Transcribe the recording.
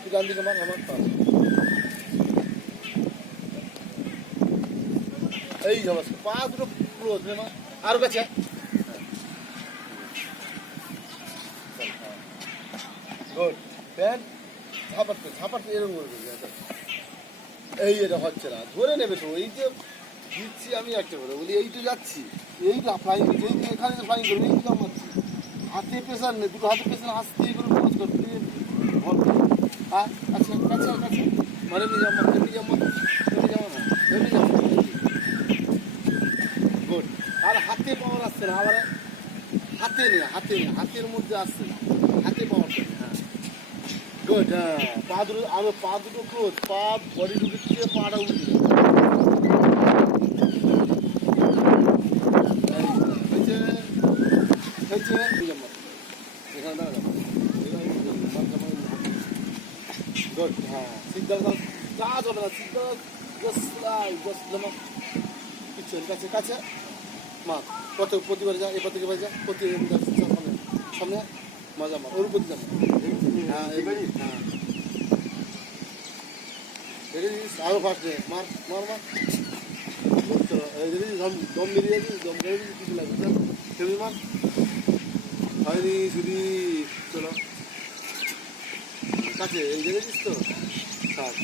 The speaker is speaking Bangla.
তুই ডান দিকে মার আমার পা এই যাবো পা দুটো ক্লোজ রে মা আরো কাছে গুড প্যান্ট ঝাপাতে এরকম করে এই এটা হচ্ছে না ধরে নেবে তো এই যে দিচ্ছি আমি একটা করে বলি এই তো যাচ্ছি এইটা ফ্লাইং যেই এখানে তো ফ্লাইং করবে এই তো মারছি হাতে প্রেশার নেই দুটো হাতে প্রেশার হাসতে করে ক্লোজ করতে হ্যাঁ আচ্ছা কাছে কাছে মানে নিয়ে যাবো না গুড আর হাতে পাওয়ার আসছে না আবার হাতে নেই হাতের মধ্যে আসছে না হাতে পাওয়ার হ্যাঁ গুড হ্যাঁ পা দুটো ক্লোজ পা বডি ঢুকছে পাটা উঠে এখানে গুড হ্যাঁ সিদ্ধা যা চলে না সিদ্ধা কিচ্ছু কাছে কাছে মা কত প্রতিবারে যা এবার থেকে যা প্রতি সামনে মজা মার ওর প্রতি যাবো হ্যাঁ হ্যাঁ আরো ফার্স্ট মার মার মার দম বেরিয়ে যাচ্ছিস দম বেরিয়ে কিছু লাগবে সেমি মার হয়নি শুধু চলো কাছে এই দেখেছিস তো থাক